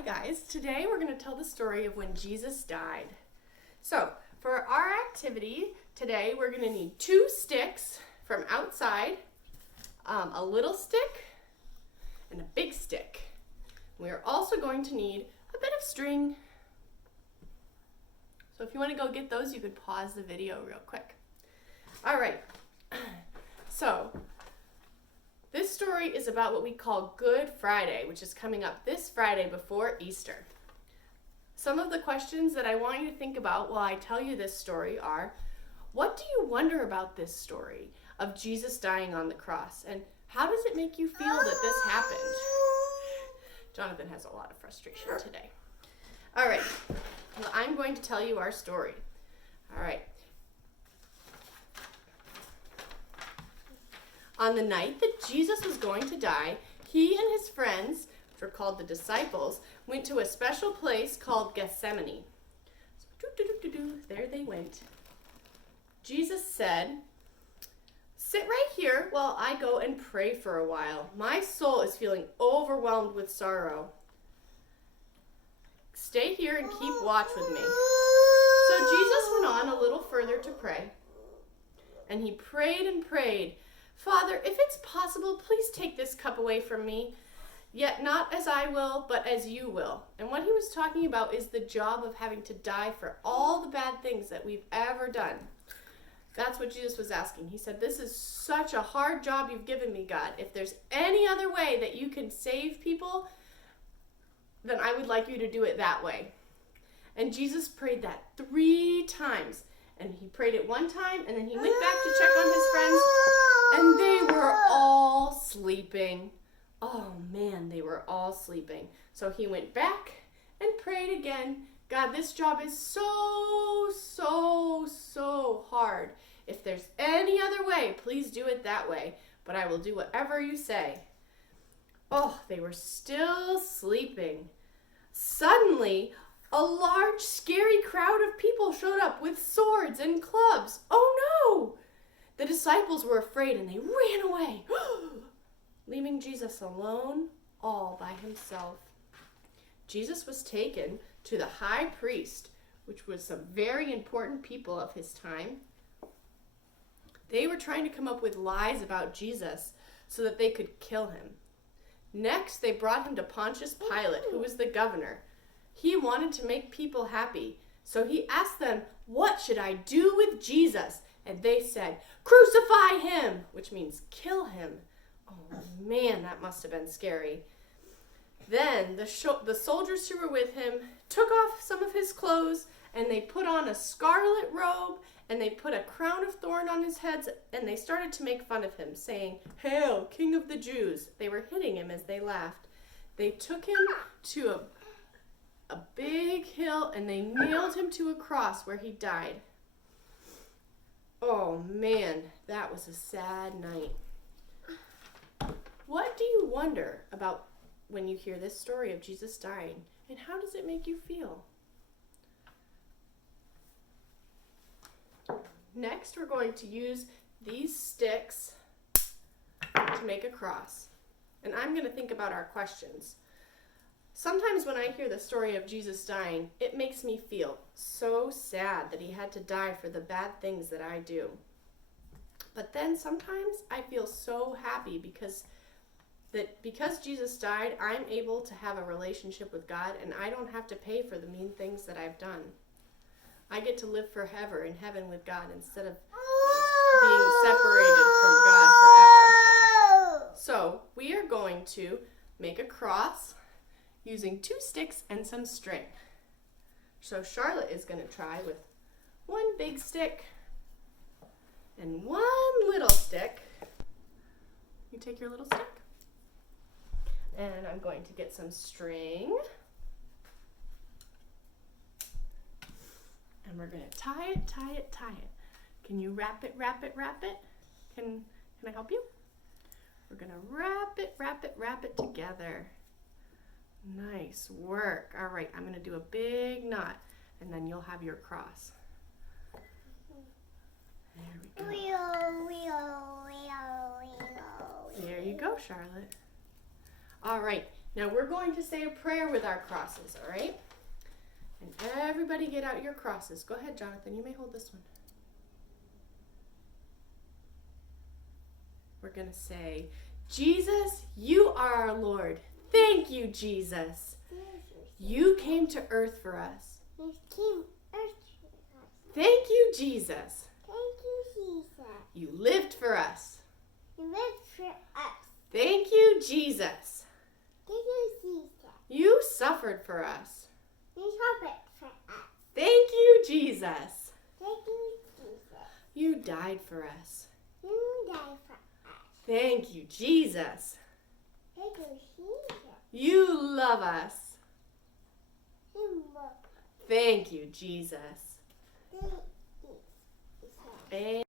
Hi guys, today we're going to tell the story of when Jesus died. So for our activity today we're going to need 2 sticks from outside, a little stick and a big stick. We are also going to need a bit of string. So if you want to go get those, you could pause the video real quick. Alright, so this story is about what we call Good Friday, which is coming up this Friday before Easter. Some of the questions that I want you to think about while I tell you this story are, what do you wonder about this story of Jesus dying on the cross? And how does it make you feel that this happened? Jonathan has a lot of frustration today. All right, well, I'm going to tell you our story. All right. On the night that Jesus was going to die, he and his friends, which were called the disciples, went to a special place called Gethsemane. There they went. Jesus said, "Sit right here while I go and pray for a while. My soul is feeling overwhelmed with sorrow. Stay here and keep watch with me." So Jesus went on a little further to pray. And he prayed and prayed, "Father, if it's possible, please take this cup away from me. Yet not as I will, but as you will." And what he was talking about is the job of having to die for all the bad things that we've ever done. That's what Jesus was asking. He said, "This is such a hard job you've given me, God. If there's any other way that you can save people, then I would like you to do it that way." And Jesus prayed that 3 times. And he prayed it one time, and then he went back to check on his friends, and they were all sleeping. Oh man, they were all sleeping. So he went back and prayed again. "God, this job is so hard. If there's any other way, please do it that way, but I will do whatever you say." Oh, they were still sleeping. Suddenly, a large, scary crowd of people showed up with swords and clubs. Oh no! The disciples were afraid and they ran away, leaving Jesus alone, all by himself. Jesus was taken to the high priest, which was some very important people of his time. They were trying to come up with lies about Jesus so that they could kill him. Next, they brought him to Pontius Pilate, who was the governor. He wanted to make people happy, so he asked them, "What should I do with Jesus?" And they said, "Crucify him," which means kill him. Oh man, that must have been scary. Then the soldiers who were with him took off some of his clothes, and they put on a scarlet robe, and they put a crown of thorn on his head, and they started to make fun of him, saying, "Hail, King of the Jews." They were hitting him as they laughed. They took him to a big hill, and they nailed him to a cross where he died. Oh man, that was a sad night. What do you wonder about when you hear this story of Jesus dying, and how does it make you feel? Next, we're going to use these sticks to make a cross, and I'm going to think about our questions. Sometimes when I hear the story of Jesus dying, it makes me feel so sad that he had to die for the bad things that I do. But then sometimes I feel so happy because Jesus died, I'm able to have a relationship with God, and I don't have to pay for the mean things that I've done. I get to live forever in heaven with God instead of being separated from God forever. So we are going to make a cross using 2 sticks and some string. So Charlotte is going to try with 1 big stick and 1 little stick. You take your little stick. And I'm going to get some string. And we're going to tie it. Can you wrap it? Can I help you? We're going to wrap it together. Nice work. All right, I'm going to do a big knot, and then you'll have your cross. There we go. There you go, Charlotte. All right, Now we're going to say a prayer with our crosses, all right? And everybody get out your crosses. Go ahead, Jonathan. You may hold this one. We're going to say, Jesus, you are our Lord. Thank you, Jesus. You came to earth for us. Thank you, Jesus. You lived for us. Thank you, Jesus. You suffered for us. Thank you, Jesus. You died for us. Thank you, Jesus. You love us. Thank you, Jesus. Amen.